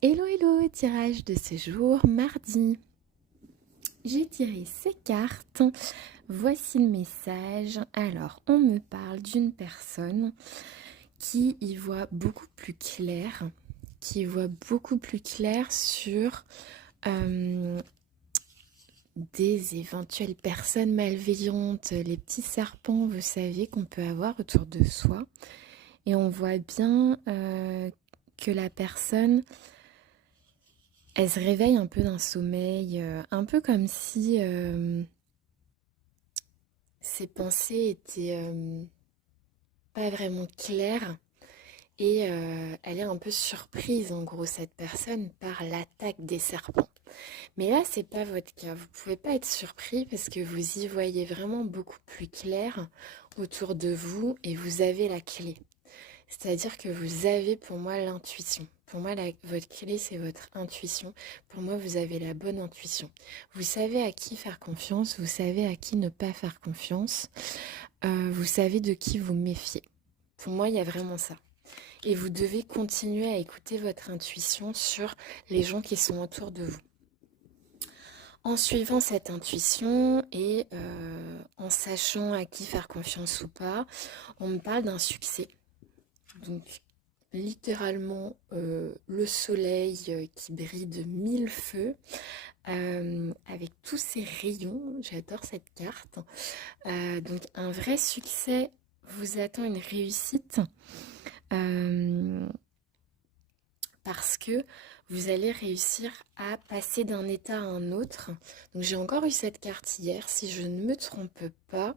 Hello hello, tirage de ce jour, mardi. J'ai tiré ces cartes. Voici le message. Alors, on me parle d'une personne qui y voit beaucoup plus clair, sur des éventuelles personnes malveillantes, les petits serpents, vous savez, qu'on peut avoir autour de soi. Et on voit bien que la personne, elle se réveille un peu d'un sommeil, un peu comme si ses pensées étaient pas vraiment claires et elle est un peu surprise en gros cette personne par l'attaque des serpents. Mais là c'est pas votre cas, vous pouvez pas être surpris parce que vous y voyez vraiment beaucoup plus clair autour de vous et vous avez la clé. C'est-à-dire que vous avez pour moi l'intuition. Pour moi, votre clé, c'est votre intuition. Pour moi, vous avez la bonne intuition. Vous savez à qui faire confiance, vous savez à qui ne pas faire confiance, vous savez de qui vous méfier. Pour moi, il y a vraiment ça. Et vous devez continuer à écouter votre intuition sur les gens qui sont autour de vous. En suivant cette intuition et en sachant à qui faire confiance ou pas, on me parle d'un succès. Donc, littéralement, le soleil qui brille de mille feux, avec tous ces rayons. J'adore cette carte. Donc, un vrai succès vous attend, une réussite, euh, parce que vous allez réussir à passer d'un état à un autre. Donc, j'ai encore eu cette carte hier, si je ne me trompe pas.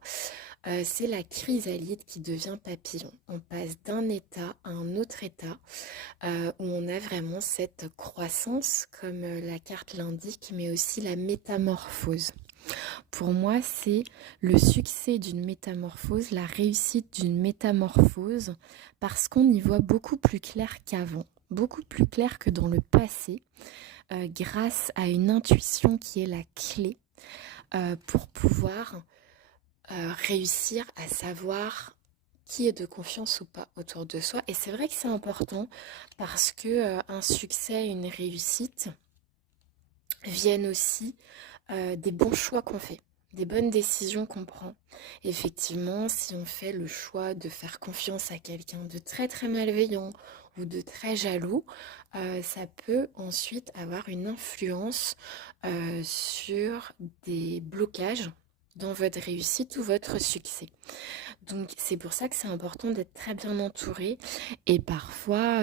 C'est la chrysalide qui devient papillon. On passe d'un état à un autre état où on a vraiment cette croissance, comme la carte l'indique, mais aussi la métamorphose. Pour moi, c'est le succès d'une métamorphose, la réussite d'une métamorphose, parce qu'on y voit beaucoup plus clair qu'avant, beaucoup plus clair que dans le passé, grâce à une intuition qui est la clé pour pouvoir réussir à savoir qui est de confiance ou pas autour de soi. Et c'est vrai que c'est important parce que un succès, une réussite viennent aussi des bons choix qu'on fait, des bonnes décisions qu'on prend. Effectivement, si on fait le choix de faire confiance à quelqu'un de très très malveillant ou de très jaloux, ça peut ensuite avoir une influence sur des blocages dans votre réussite ou votre succès. Donc c'est pour ça que c'est important d'être très bien entouré et parfois